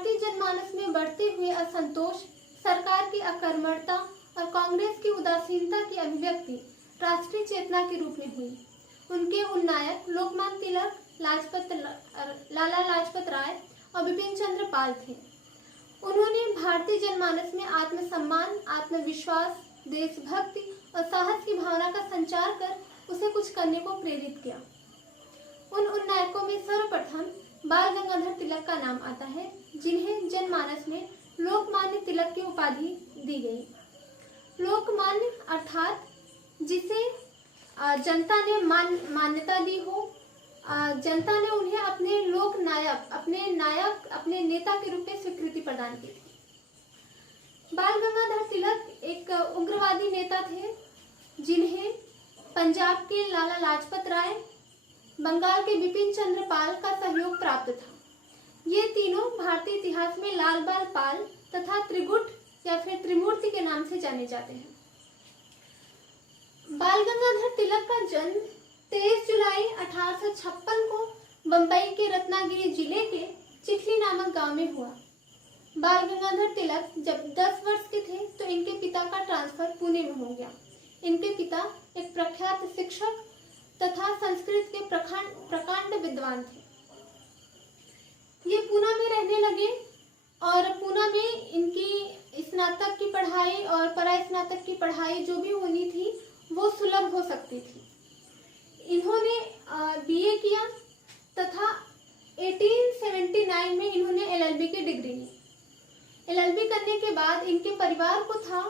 भारतीय जनमानस में बढ़ते हुए असंतोष, सरकार की अकर्मण्यता और कांग्रेस की उदासीनता की अभिव्यक्ति राष्ट्रीय चेतना के रूप में हुई। उनके उन नायक लोकमान्य तिलक, लाला लाजपत राय और बिपिन चंद्र पाल थे। उन्होंने भारतीय जनमानस में आत्मसम्मान, आत्मविश्वास, देशभक्ति और साहस की भावना का संचार कर उसे कुछ करने को प्रेरित किया। उन नायकों में सर्वप्रथम बाल गंगाधर तिलक का नाम आता है, जिन्हें जनमानस में लोकमान्य तिलक की उपाधि दी गई। लोकमान्य अर्थात जिसे जनता ने मान्यता दी हो, जनता ने उन्हें अपने लोक नायक, अपने नेता के रूप में स्वीकृति प्रदान की थी। बाल गंगाधर तिलक एक उग्रवादी नेता थे, जिन्हें पंजाब के लाला लाजपत राय, बंगाल के बिपिन चंद्र पाल का सहयोग प्राप्त था। ये तीनों भारतीय इतिहास में लाल बाल पाल तथा त्रिगुट या फिर त्रिमूर्ति के नाम से जाने जाते हैं। बाल गंगाधर तिलक का जन्म 23 जुलाई 1856 को बंबई के रत्नागिरी जिले के चिखली नामक गांव में हुआ। बाल गंगाधर तिलक जब 10 वर्ष के थे तो इनके पिता का ट्रांसफर पुणे में हो गया। इनके पिता एक प्रख्यात शिक्षक तथा संस्कृत के प्रकांड विद्वान थे। ये पूना में रहने लगे और पूना में इनकी स्नातक की पढ़ाई और परास्नातक की पढ़ाई जो भी होनी थी वो सुलभ हो सकती थी। इन्होंने बीए किया तथा 1879 में इन्होंने एलएलबी की डिग्री ली। एलएलबी करने के बाद इनके परिवार को था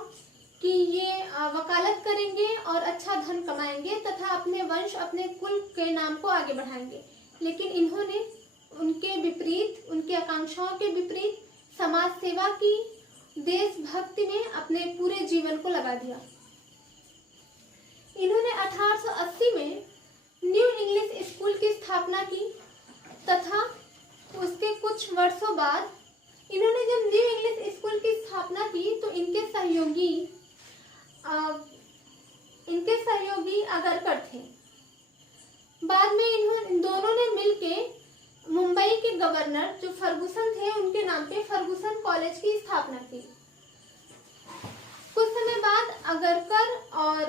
कि ये वकालत करेंगे और अच्छा धन कमाएंगे तथा अपने वंश, अपने कुल के नाम को आगे बढ़ाएंगे। लेकिन इन्होंने उनके विपरीत, उनकी आकांक्षाओं के विपरीत समाज सेवा की, देशभक्ति में अपने पूरे जीवन को लगा दिया। इन्होंने 1880 में न्यू इंग्लिश स्कूल की स्थापना की तथा उसके कुछ वर्षों बाद इन्होंने जब न्यू इंग्लिश स्कूल की स्थापना की तो इनके सहयोगी अगरकर थे। बाद में इन दोनों ने मिलके मुंबई के गवर्नर जो फर्गुसन थे उनके नाम पे फर्गुसन कॉलेज की स्थापना की। कुछ समय बाद अगरकर और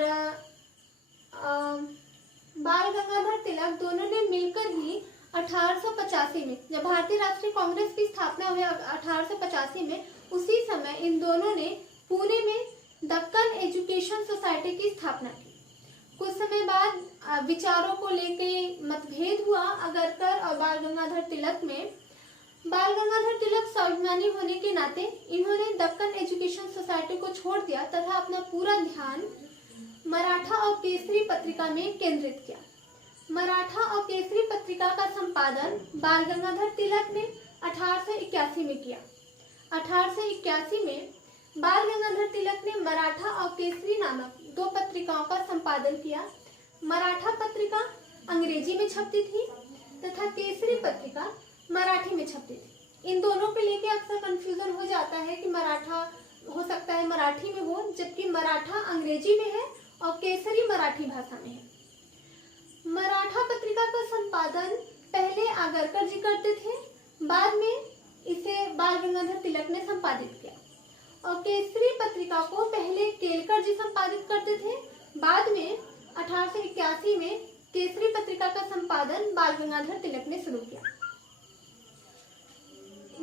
बाल गंगाधर तिलक दोनों ने मिलकर ही 1885 में, जब भारतीय राष्ट्रीय कांग्रेस की स्थापना हुई 1885 में, उसी समय इन दोनों ने पुणे में दक्कन एजुकेशन सोसाइटी की स्थापना की। कुछ समय बाद विचारों को लेकर मतभेद हुआ अगरकर और बाल गंगाधर तिलक में। बाल गंगाधर तिलक स्वाभिमानी होने के नाते इन्होंने दक्कन एजुकेशन सोसाइटी को छोड़ दिया तथा अपना पूरा ध्यान मराठा और केसरी पत्रिका में केंद्रित किया। मराठा और केसरी पत्रिका का संपादन बाल गंगाधर तिलक ने 1881 में किया। 1881 में बाल गंगाधर तिलक ने मराठा और केसरी नामक 2 पत्रिकाओं का संपादन किया। मराठा पत्रिका अंग्रेजी में छपती थी तथा केसरी पत्रिका मराठी में छपती थी। इन दोनों को लेके अक्सर कंफ्यूजन हो जाता है कि मराठा हो सकता है मराठी में हो, जबकि मराठा अंग्रेजी में है और केसरी मराठी भाषा में है। मराठा पत्रिका का संपादन पहले आगरकर जी करते थे, बाद में इसे बाल गंगाधर तिलक ने संपादित किया। और केसरी पत्रिका को पहले केलकर जी संपादित करते थे, बाद में 1881 में केसरी पत्रिका का संपादन बाल गंगाधर तिलक ने शुरू किया।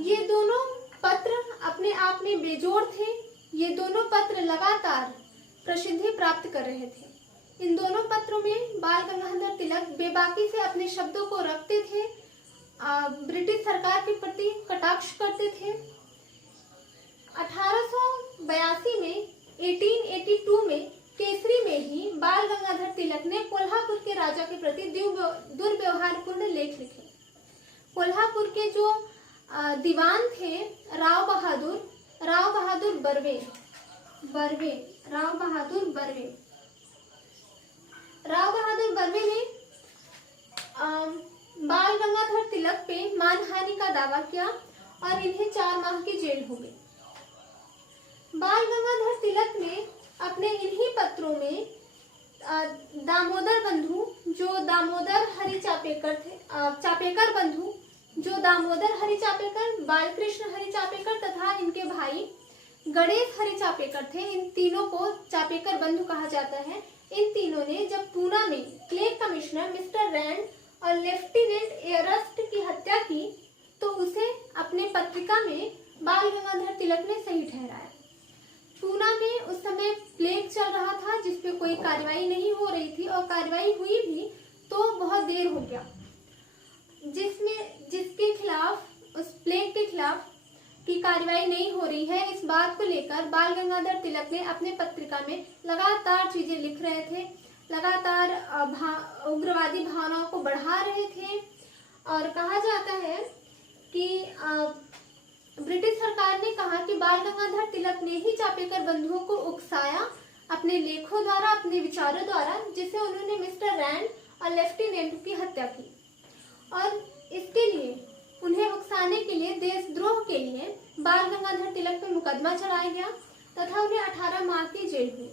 ये दोनों पत्र अपने आप में बेजोड़ थे। ये दोनों पत्र लगातार प्रसिद्धि प्राप्त कर रहे थे। इन दोनों पत्रों में बाल गंगाधर तिलक बेबाकी से अपने शब्दों को रखते थे, ब्रिटिश सरकार के प्रति कटाक्ष करते थे। 1882 में 1882 में केसरी में ही बाल गंगाधर तिलक ने कोल्हापुर के राजा के प्रति दुर्व्यवहारपूर्ण लेख लिखे। कोल्हापुर के जो दीवान थे राव बहादुर बर्वे ने बाल गंगाधर तिलक पे मानहानि का दावा किया और इन्हें 4 माह की जेल हो गई। बाल गंगाधर तिलक ने अपने इन्हीं पत्रों में दामोदर बंधु जो दामोदर हरि चापेकर थे, चापेकर बंधु जो दामोदर हरि चापेकर बालकृष्ण हरि चापेकर तथा इनके भाई गणेश हरि चापेकर थे। इन तीनों को चापेकर बंधु कहा जाता है। इन तीनों ने जब पूना में प्लेग कमिश्नर मिस्टर रैंड और लेफ्टिनेंट एयरस्ट की हत्या की तो उसे अपने पत्रिका में बाल गंगाधर तिलक ने सही ठहराया। पूना में उस समय प्लेग चल रहा था जिसपे कोई कार्रवाई नहीं हो रही थी, और कार्रवाई हुई भी तो बहुत देर हो गया, जिसके खिलाफ, उस प्लेग के खिलाफ की कार्रवाई नहीं हो रही है। इस बात को लेकर बाल गंगाधर तिलक ने अपने पत्रिका में लगातार चीजें लिख रहे थे, लगातार उग्रवादी भावनाओं को बढ़ा रहे थे। और कहा जाता है कि ब्रिटिश सरकार ने कहा कि बाल गंगाधर तिलक ने ही चापेकर बंधुओं को उकसाया अपने लेखों द्वारा, अपने विचारों द्वारा, जिससे उन्होंने मिस्टर रैंड और लेफ्टिनेंट की हत्या की। और इसके लिए, उन्हें उकसाने के लिए, देशद्रोह के लिए बाल गंगाधर तिलक पर मुकदमा चलाया गया तथा उन्हें 18 माह की जेल हुई।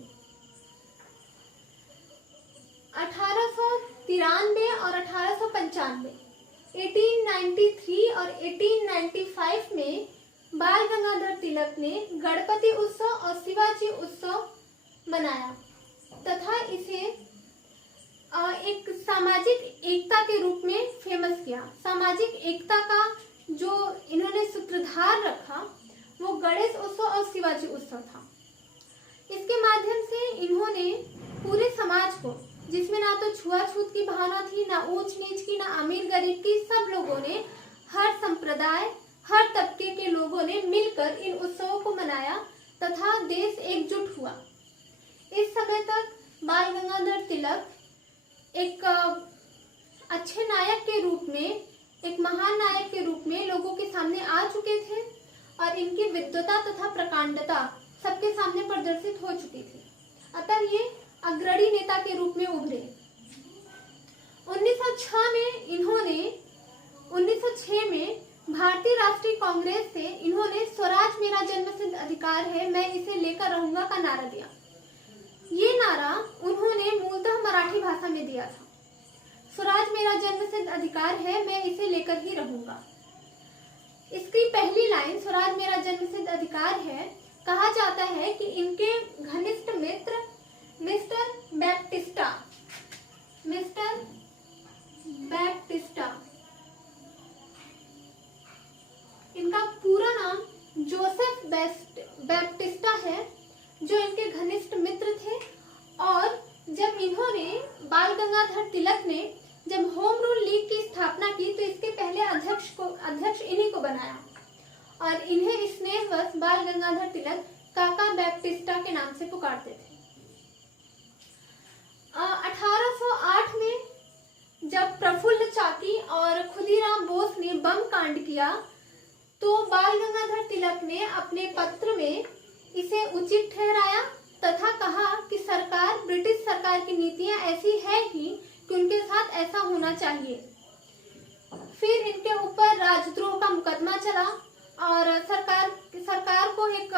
1893 और 1895, 1893 और 1895 में बाल गंगाधर तिलक ने गणपति उत्सव और शिवाजी उत्सव मनाया तथा इसे एक सामाजिक एकता के रूप में फेमस किया। सामाजिक एकता का जो इन्होंने सूत्रधार रखा वो गणेश उत्सव और शिवाजी उत्सव था। इसके माध्यम से इन्होंने पूरे समाज को, जिसमें ना तो छुआछूत की भावना थी, ना ऊंच नीच की, ना अमीर गरीब की, सब लोगों ने, हर संप्रदाय, हर तबके के लोगों ने मिलकर इन उत्सवों को मनाया तथा देश एकजुट हुआ। इस समय तक बाल गंगाधर तिलक एक अच्छे नायक के रूप में, एक महान नायक के रूप में लोगों के सामने आ चुके थे और इनकी विद्वता तथा प्रकांडता सबके सामने प्रदर्शित हो चुकी थी। अतः ये अग्रणी नेता के रूप में उभरे। 1906 में भारतीय राष्ट्रीय कांग्रेस से इन्होंने स्वराज मेरा जन्मसिद्ध अधिकार है, मैं इसे लेकर रहूंगा का नारा दिया। ये नारा उन्होंने मूलतः मराठी भाषा में दिया था। स्वराज मेरा जन्मसिद्ध अधिकार है, मैं इसे लेकर ही रहूंगा। इसकी पहली लाइन स्वराज मेरा जन्मसिद्ध अधिकार है, कहा जाता है कि इनके घनिष्ठ मित्र मिस्टर बैप्टिस्टा, इनका पूरा नाम जोसेफ बैप्टिस्टा है, जो इनके घनिष्ठ मित्र थे। और जब इन्होंने, बाल गंगाधर तिलक ने जब होम रूल लीग की स्थापना की तो इसके पहले अध्यक्ष इन्हीं को बनाया और इन्हें स्नेहवश बाल गंगाधर तिलक काका बैप्टिस्टा के नाम से पुकारते थे। 1808 में जब प्रफुल्ल चाकी और खुदीराम बोस ने बम कांड किया तो बाल गंगाधर तिलक ने अपने पत्र में इसे उचित ठहराया तथा कहा कि सरकार, ब्रिटिश सरकार की नीतियां ऐसी है ही कि उनके साथ ऐसा होना चाहिए। फिर इनके ऊपर राजद्रोह का मुकदमा चला और सरकार को एक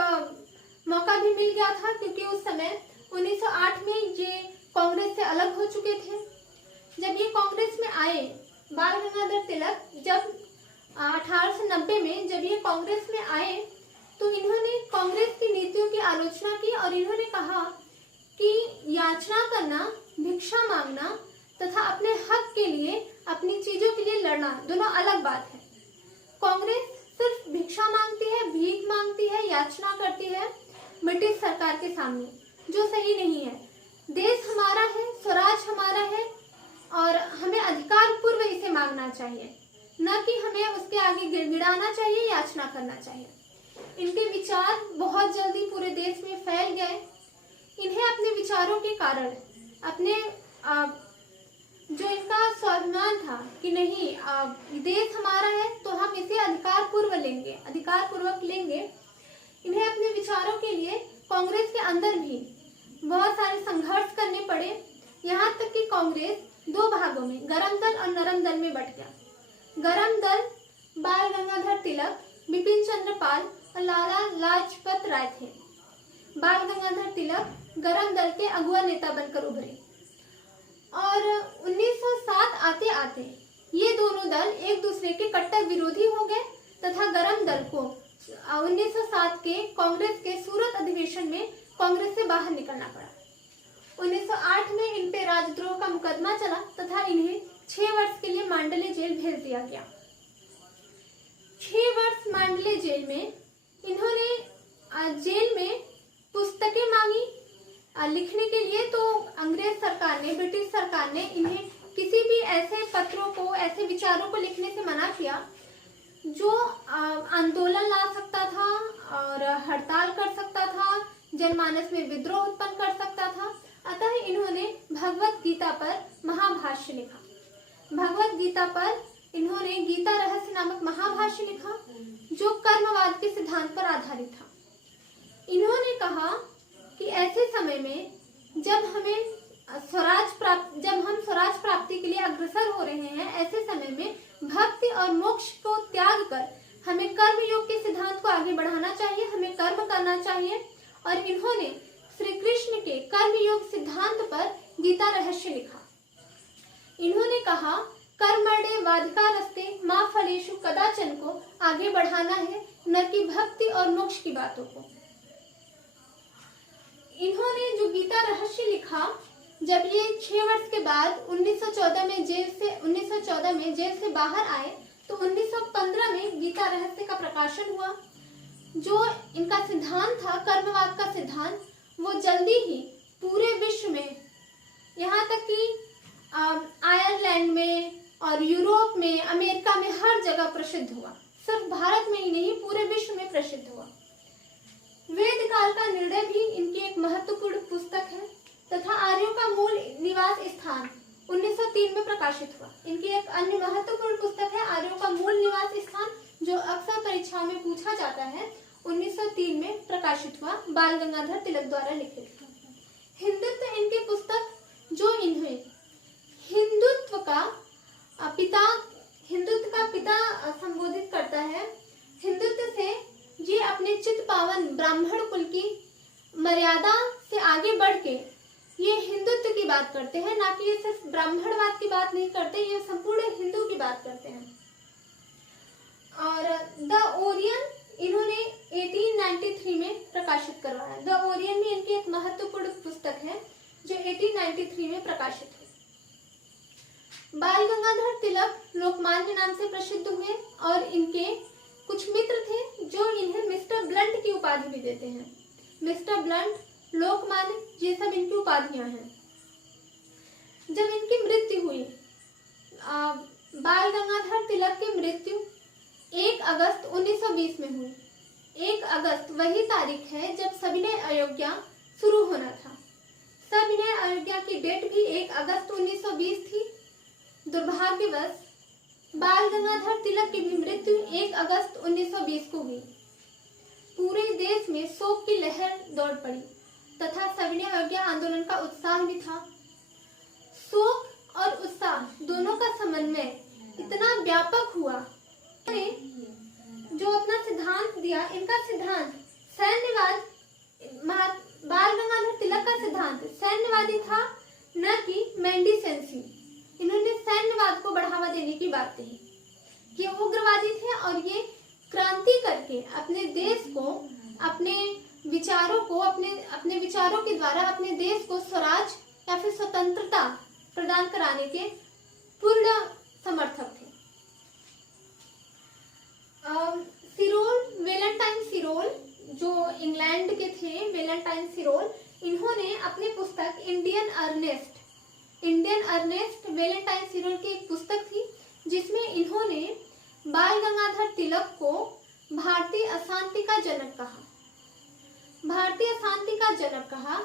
मौका भी मिल गया था, क्योंकि उस समय 1908 में ये कांग्रेस से अलग हो चुके थे। जब ये कांग्रेस में आए, बाल गंगाधर तिलक जब 1890 में जब ये कांग्रेस में आए तो इन्होंने कांग्रेस की नीतियों की आलोचना की और इन्होंने कहा कि याचना करना, भिक्षा मांगना तथा अपने हक के लिए, अपनी चीजों के लिए लड़ना दोनों अलग बात है। कांग्रेस सिर्फ भिक्षा मांगती है, भीख मांगती है, याचना करती है ब्रिटिश सरकार के सामने, जो सही नहीं है। देश हमारा है, स्वराज हमारा है और हमें अधिकार पूर्व इसे मांगना चाहिए, न कि हमें उसके आगे गिड़गिड़ाना चाहिए, याचना करना चाहिए। इनके विचार बहुत जल्दी पूरे देश में फैल गए। इन्हें अपने विचारों के कारण, अपने जो इनका स्वाभिमान था कि नहीं, देश हमारा है तो हम इसे अधिकार पूर्वक लेंगे, इन्हें अपने विचारों के लिए कांग्रेस के अंदर भी बहुत सारे संघर्ष करने पड़े। यहाँ तक कि कांग्रेस दो भागों में, गरम दल और नरम दल में बट गया। गरम दल बाल गंगाधर तिलक, बिपिन चंद्र पाल और लाला लाजपत राय थे। बाल गंगाधर तिलक गरम दल के अगुआ नेता बनकर उभरे और 1907 आते आते ये दोनों दल एक दूसरे के कट्टर विरोधी हो गए तथा गरम दल को 1907 के कांग्रेस के सूरत अधिवेशन में कांग्रेस से बाहर निकलना पड़ा। 1908 में इन पे राजद्रोह का मुकदमा चला तथा इन्हें 6 वर्ष के लिए मांडले जेल भेज दिया गया। 6 वर्ष मांडले जेल में इन्होंने जेल में पुस्तकें मांगी लिखने के लिए, तो अंग्रेज सरकार ने, ब्रिटिश सरकार ने इन्हें किसी भी ऐसे पत्रों को, ऐसे विचारों को लिखने से मना किया जो आंदोलन ला सकता था और हड़ताल कर सकता था, जनमानस में विद्रोह उत्पन्न कर सकता था। अतः इन्होंने भगवत गीता पर महाभाष्य लिखा। भगवत गीता पर इन्होंने गीता रहस्य नामक महाभाष्य लिखा जो कर्मवाद के सिद्धांत पर आधारित था। इन्होंने कहा कि ऐसे समय में जब हम स्वराज प्राप्ति के लिए अग्रसर हो रहे हैं, ऐसे समय में भक्ति और मोक्ष को त्याग कर हमें कर्म योग के सिद्धांत को आगे बढ़ाना चाहिए, हमें कर्म करना चाहिए। और इन्होंने श्री कृष्ण के कर्म योग सिद्धांत पर गीता रहस्य लिखा। इन्होंने कहा कर्मणे वाधिकारस्ते मां फलेषु कदाचन को आगे बढ़ाना है, न कि भक्ति और मोक्ष की बातों को। इन्होंने जो गीता रहस्य लिखा, जब ये 6 वर्ष के बाद 1914 में जेल से बाहर आए तो 1915 में गीता रहस्य का प्रकाशन हुआ। जो इनका सिद्धांत था, कर्मवाद का सिद्धांत, वो जल्दी ही पूरे विश्व में, यहाँ तक कि आयरलैंड में और यूरोप में, अमेरिका में, हर जगह प्रसिद्ध हुआ। सिर्फ भारत में ही नहीं, पूरे विश्व में प्रसिद्ध हुआ। वेद काल का निर्णय भी इनकी एक महत्वपूर्ण पुस्तक है तथा आर्यों का मूल निवास स्थान 1903 में प्रकाशित हुआ। इनकी एक अन्य महत्वपूर्ण पुस्तक है आर्यों का मूल निवास स्थान, जो अक्सर परीक्षाओं में पूछा जाता है। 1903 में प्रकाशित हुआ, बाल गंगाधर तिलक द्वारा लिखित। हिंदुत्व इनकी पुस्तक, जो इन्हें हिंदुत्व का पिता संबोधित करता है। हिंदुत्व से ये अपने चित पावन ब्राह्मण कुल की मर्यादा से आगे बढ़ के ये हिंदुत्व की बात करते हैं, ना कि ये सिर्फ ब्राह्मणवाद की बात नहीं करते, ये संपूर्ण हिंदू की बात करते हैं। और द ओरियन इन्होंने 1893 में प्रकाशित करवाया। द ओरियन में इनकी एक महत्वपूर्ण पुस्तक है जो 1893 में प्रकाशित हुई। बाल गंगाधर तिलक लोकमान्य नाम से प्रसिद्ध हुए और इनके कुछ मित्र थे जो इन्हें मिस्टर ब्लंट की उपाधि भी देते हैं। मिस्टर ब्लंट, लोकमान्य, ये सब इनकी उपाधियां हैं। जब इनकी मृत्यु हुई, बाल गंगाधर तिलक की मृत्यु 1 अगस्त 1920 में हुई। 1 अगस्त वही तारीख है जब सविनय अवज्ञा शुरू होना था। सविनय अवज्ञा की डेट भी 1 अगस्त 1920 थी। दुर्भाग्यवश बाल गंगाधर तिलक की भी मृत्यु 1 अगस्त 1920 को हुई। पूरे देश में शोक की लहर दौड़ पड़ी तथा सविनय अवज्ञा आंदोलन का उत्साह भी था। शोक और उत्साह दोनों का समन्वय इतना व्यापक हुआ। जो अपना सिद्धांत दिया, इनका सिद्धांत सैन्यवाद, बाल गंगाधर तिलक का सिद्धांत सैन्यवादी था, न कि मेंडिसेंसी। इन्होंने सैन्यवाद को बढ़ावा देने की बात कही। ये उग्रवादी थे और ये क्रांति करके अपने देश को, अपने विचारों के द्वारा अपने देश को स्वराज या फिर स्वतंत्रता प्रदान कराने के पूर्ण समर्थक थे। वेलेंटाइन सिरोल, जो इंग्लैंड के थे, वेलेंटाइन सिरोल, इन्होंने अपनी पुस्तक इंडियन अर्नेस्ट वेलेंटाइन सिरोल की एक पुस्तक थी जिसमें इन्होंने बाल गंगाधर तिलक को भारतीय अशांति का जनक कहा।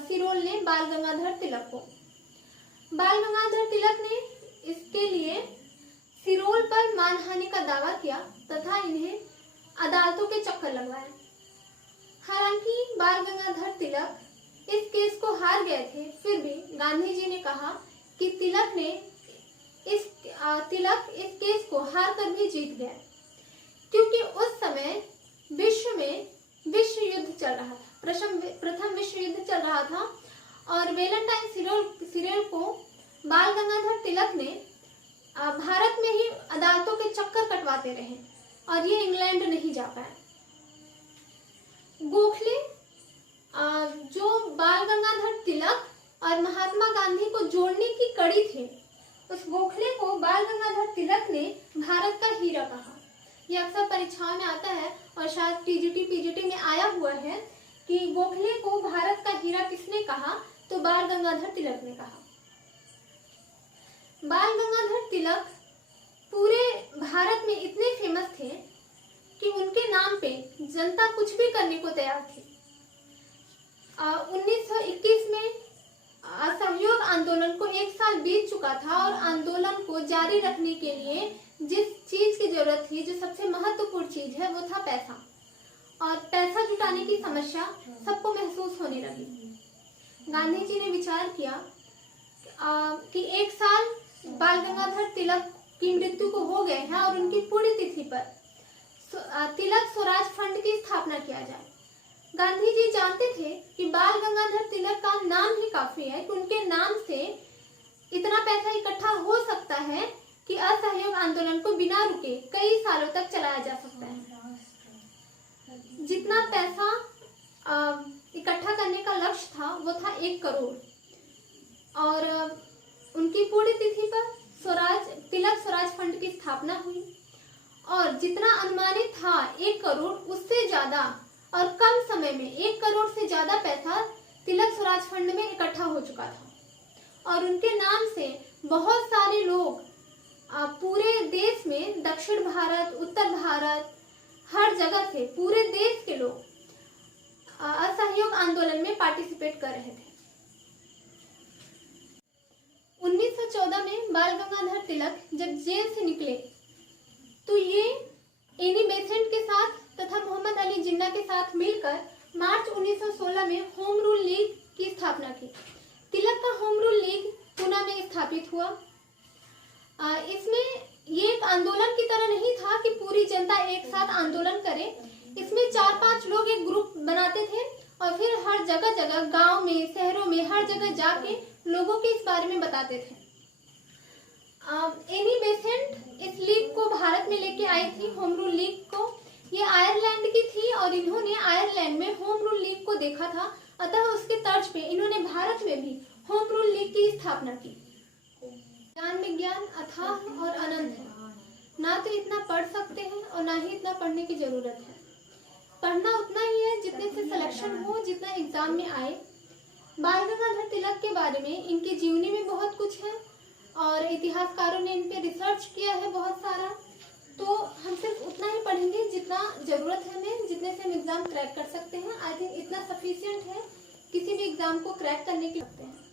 सिरोल ने बाल गंगाधर तिलक को। बाल गंगाधर तिलक ने इसके लिए सिरोल पर मानहानि का दावा किया तथा इन्हें अदालतों के चक्कर लगवाए। हालांकि बाल गंगाधर तिलक इस केस को हार गए थे, फिर भी गांधी जी ने कहा कि तिलक इस केस को हार कर भी जीत गया, क्योंकि उस समय विश्व में विश्व युद्ध चल रहा था, प्रथम विश्व युद्ध चल रहा था और वेलेंटाइन सिरोल को बाल गंगाधर तिलक ने भारत में ही अदालतों के चक्कर कटवाते रहे और ये इंग्लैंड नहीं जा पाए। गोखले जो बाल गंगाधर तिलक और महात्मा गांधी को जोड़ने की कड़ी थे, उस गोखले को बाल गंगाधर तिलक ने भारत का हीरा कहा। यह अक्सर परीक्षाओं में आता है और शायद टीजीटी पीजीटी में आया हुआ है कि गोखले को भारत का हीरा किसने कहा, तो बाल गंगाधर तिलक ने कहा। बाल गंगाधर तिलक पूरे भारत में इतने फेमस थे कि उनके नाम पे जनता कुछ भी करने को तैयार थी। 1921 में असहयोग आंदोलन को 1 साल बीत चुका था और आंदोलन को जारी रखने के लिए जिस चीज की जरूरत थी, जो सबसे महत्वपूर्ण चीज है, वो था पैसा। और पैसा जुटाने की समस्या सबको महसूस होने लगी। गांधी जी ने विचार किया कि 1 साल बाल गंगाधर तिलक की मृत्यु को हो गए हैं और उनकी पूरी तिथि पर तिलक स्वराज फंड की स्थापना किया जाए। गांधी जी जानते थे कि बाल गंगाधर तिलक का नाम ही काफी है कि उनके नाम से इतना पैसा इकट्ठा हो सकता है कि असहयोग आंदोलन को बिना रुके कई सालों तक चलाया जा सकता है। जितना पैसा इकट्ठा करने का लक्ष्य था वो था 1 करोड़ और उनकी पूरी तिथि पर तिलक स्वराज फंड की स्थापना हुई और जितना अनुमानित था 1 करोड़, उससे ज्यादा और कम समय में 1 करोड़ से ज्यादा पैसा तिलक स्वराज फंड में इकट्ठा हो चुका था। और उनके नाम से बहुत सारे लोग पूरे देश में, दक्षिण भारत, उत्तर भारत, हर जगह से पूरे देश के लोग असहयोग आंदोलन में पार्टिसिपेट कर रहे थे। 1914 में बाल गंगाधर तिलक जब जेल से निकले तो ये एनी बेसेंट के साथ तथा मोहम्मद अली जिन्ना के साथ मिलकर मार्च 1916 में होम रूल लीग की स्थापना की। तिलक का होम रूल लीग पुणे में स्थापित हुआ। इसमें ये एक आंदोलन की तरह नहीं था कि पूरी जनता एक साथ आंदोलन करे। इसमें 4-5 लोग एक ग्रुप बनाते थे और फिर हर जगह जगह, गांव में, शहरों में, हर जगह जाके लोगों के इस बारे में बताते थे। एनी बेसेंट इस लीग को भारत में लेके आई थी, होम रूल लीग को। ये आयरलैंड की थी और इन्होंने आयरलैंड में होम रूल लीग को देखा था, अतः उसके तर्ज पे इन्होंने भारत में भी होम रूल लीग की स्थापना की। ज्ञान विज्ञान अथाह और अनंत है, ना तो इतना पढ़ सकते हैं और ना ही इतना पढ़ने की जरूरत है। पढ़ना उतना ही है जितने से सिलेक्शन हो, जितना एग्जाम में आए। बाल गंगाधर तिलक के बारे में, इनकी जीवनी में बहुत कुछ है और इतिहासकारों ने इन पे रिसर्च किया है बहुत सारा। तो हम सिर्फ उतना ही पढ़ेंगे जितना जरूरत है हमें, जितने से हम एग्जाम क्रैक कर सकते हैं। आई थिंक इतना सफिशिएंट है किसी भी एग्जाम को क्रैक करने के लिए।